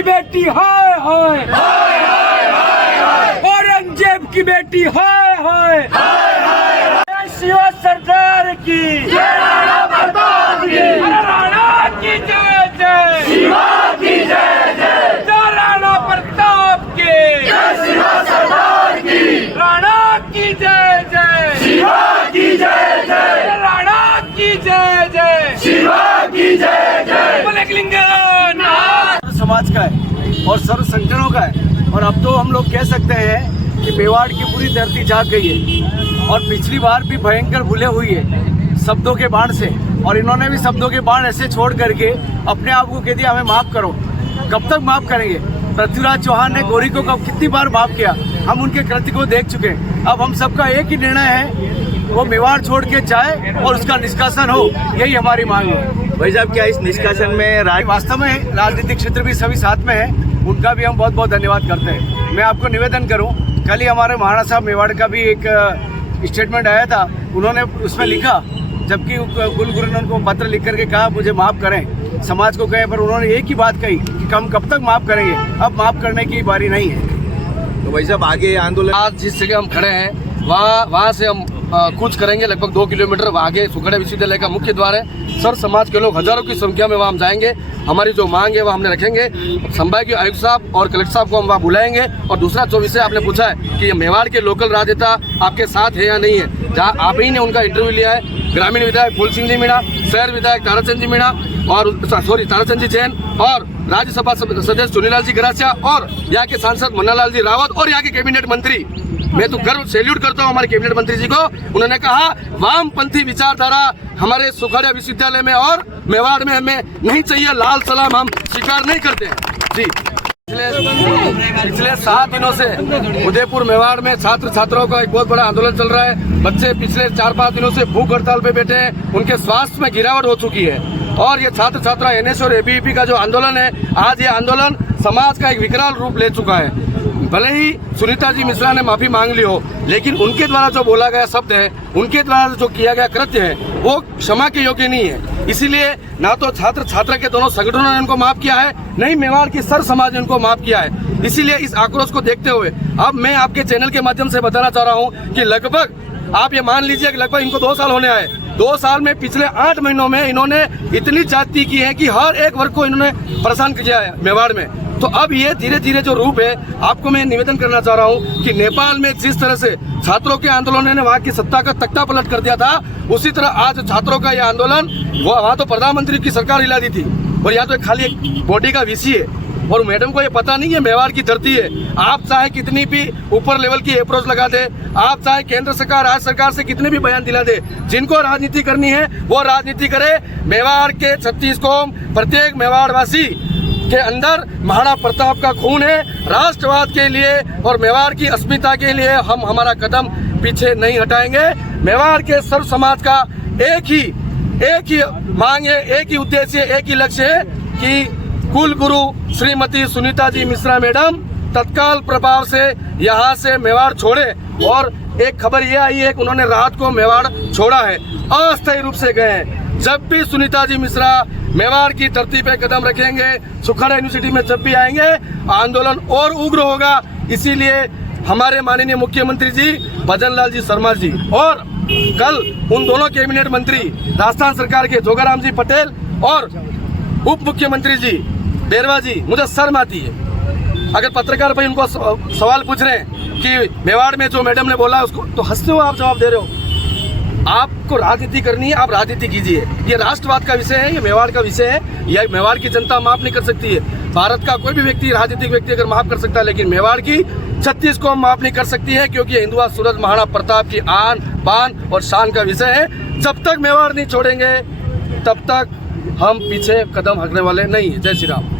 की बेटी हाय हाय, औरंगजेब की बेटी हाय हाय, शिवा सरदार की, राणा प्रताप की, राणा की जय जय, शिवा की जय जय, राणा प्रताप के, शिवा सरदार की, राणा की जय जय, शिवा की जय जय, राणा की जय जय, शिवा की जय जय। समाज का है और सर्व संगठनों का है और अब तो हम लोग कह सकते हैं कि मेवाड़ की पूरी धरती जाग गई है और पिछली बार भी भयंकर भूले हुई है शब्दों के बाण से, और इन्होंने भी शब्दों के बाण ऐसे छोड़ करके अपने आप को कह दिया हमें माफ करो। कब तक माफ करेंगे? पृथ्वीराज चौहान ने गौरी को कब कितनी बार माफ किया, हम उनके कृत्य को देख चुके हैं। अब हम सबका एक ही निर्णय है, वो मेवाड़ छोड़ के जाए और उसका निष्कासन हो, यही हमारी मांग है। भाई साहब, क्या इस निष्कासन में वास्तव में राजनीतिक क्षेत्र भी सभी साथ में है, उनका भी हम बहुत बहुत धन्यवाद करते हैं। मैं आपको निवेदन करूं, कल ही हमारे महाराणा साहब मेवाड़ का भी एक स्टेटमेंट आया था, उन्होंने उसमें लिखा, जबकि कुलगुरु ने उनको पत्र लिख करके कहा मुझे माफ़ करें, समाज को कहें, पर उन्होंने एक ही बात कही कि हम कब तक माफ़ करेंगे, अब माफ़ करने की बारी नहीं है। तो भाई साहब, आगे आंदोलन, आज जिस जगह हम खड़े हैं वहाँ से हम कूच करेंगे लगभग 2 किलोमीटर आगे सुखड़े विश्वविद्यालय का मुख्य द्वार है। सर समाज के लोग हजारों की संख्या में वहाँ हम जाएंगे, हमारी जो मांग है वो हमने रखेंगे। संभागीय आयुक्त साहब और कलेक्टर साहब को हम वहाँ बुलाएंगे। और दूसरा जो विषय आपने पूछा है कि मेवाड़ के लोकल राजनेता आपके साथ है या नहीं है, जहाँ आप ही ने उनका इंटरव्यू लिया है, ग्रामीण विधायक फूल सिंह जी मीणा, शहर विधायक ताराचंद जी मीणा और ताराचंद जी जैन और राज्यसभा सदस्य चुनीलाल जी गरासिया और यहाँ के सांसद मन्नालाल जी रावत और यहाँ के कैबिनेट मंत्री, मैं तो गर्व सैल्यूट करता हूँ हमारे कैबिनेट मंत्री जी को। उन्होंने कहा वामपंथी विचारधारा हमारे सुखाड़िया विश्वविद्यालय में और मेवाड़ में हमें नहीं चाहिए, लाल सलाम हम स्वीकार नहीं करते जी। पिछले 7 दिनों से उदयपुर मेवाड़ में छात्र छात्राओं का एक बहुत बड़ा आंदोलन चल रहा है। बच्चे पिछले 4-5 दिनों से भूख हड़ताल पे बैठे हैं, उनके स्वास्थ्य में गिरावट हो चुकी है और ये छात्र छात्रा एनएस और एबीवीपी का जो आंदोलन है, आज ये आंदोलन समाज का एक विकराल रूप ले चुका है। भले ही सुनीता जी मिश्रा ने माफी मांग ली हो, लेकिन उनके द्वारा जो बोला गया शब्द है, उनके द्वारा जो किया गया कृत्य है, वो क्षमा के योग्य नहीं है। इसीलिए ना तो छात्र छात्रा के दोनों संगठनों ने उनको माफ किया है, नहीं मेवाड़ की सर समाज ने उनको माफ किया है। इसीलिए इस आक्रोश को देखते हुए अब मैं आपके चैनल के माध्यम से बताना चाह रहा हूँ कि लगभग आप ये मान लीजिए कि लगभग इनको 2 साल होने आए। 2 साल में पिछले 8 महीनों में इन्होंने इतनी जाति की है कि हर एक वर्ग को इन्होंने परेशान किया है मेवाड़ में। तो अब ये धीरे धीरे जो रूप है, आपको मैं निवेदन करना चाह रहा हूँ कि नेपाल में जिस तरह से छात्रों के आंदोलन ने वहाँ की सत्ता का तख्ता पलट कर दिया था, उसी तरह आज छात्रों का ये आंदोलन, वहाँ तो प्रधानमंत्री की सरकार हिला दी थी और यहाँ तो खाली एक बॉडी का वीसी है और मैडम को ये पता नहीं है मेवाड़ की धरती है। आप चाहे कितनी भी ऊपर लेवल की अप्रोच लगा दे, आप चाहे केंद्र सरकार राज्य सरकार से कितने भी बयान दिला दे, जिनको राजनीति करनी है वो राजनीति करे। मेवाड़ के 36 कौम, प्रत्येक मेवाड़वासी के अंदर महाराणा प्रताप का खून है। राष्ट्रवाद के लिए और मेवाड़ की अस्मिता के लिए हम हमारा कदम पीछे नहीं हटाएंगे। मेवाड़ के सर्व समाज का एक ही मांग है, एक ही उद्देश्य, एक ही लक्ष्य है कि कुल गुरु श्रीमती सुनीता जी मिश्रा मैडम तत्काल प्रभाव से यहाँ से मेवाड़ छोड़े। और एक खबर ये आई है कि उन्होंने रात को मेवाड़ छोड़ा है, अस्थायी रूप से गए हैं। जब भी सुनीता जी मिश्रा मेवाड़ की धरती पे कदम रखेंगे, सुखाड़ा यूनिवर्सिटी में जब भी आएंगे, आंदोलन और उग्र होगा। इसीलिए हमारे माननीय मुख्यमंत्री जी भजन लाल जी शर्मा जी और कल उन दोनों कैबिनेट मंत्री राजस्थान सरकार के जोगाराम जी पटेल और उप मुख्यमंत्री जी बेरवा जी, मुझे शर्म आती है अगर पत्रकार भाई उनको सवाल पूछ रहे हैं कि मेवाड़ में जो मैडम ने बोला उसको, तो हंसते हो आप जवाब दे रहे हो। आपको राजनीति करनी है, आप राजनीति कीजिए। ये राष्ट्रवाद का विषय है, ये मेवाड़ का विषय है। यह मेवाड़ की जनता माफ नहीं कर सकती है। भारत का कोई भी व्यक्ति, राजनीतिक व्यक्ति अगर माफ कर सकता है, लेकिन मेवाड़ की 36 को माफ नहीं कर सकती है, क्योंकि हिंदुआ सूरज महाराणा प्रताप की आन बान और शान का विषय है। जब तक मेवाड़ नहीं छोड़ेंगे तब तक हम पीछे कदम हटने वाले नहीं है। जय श्री राम।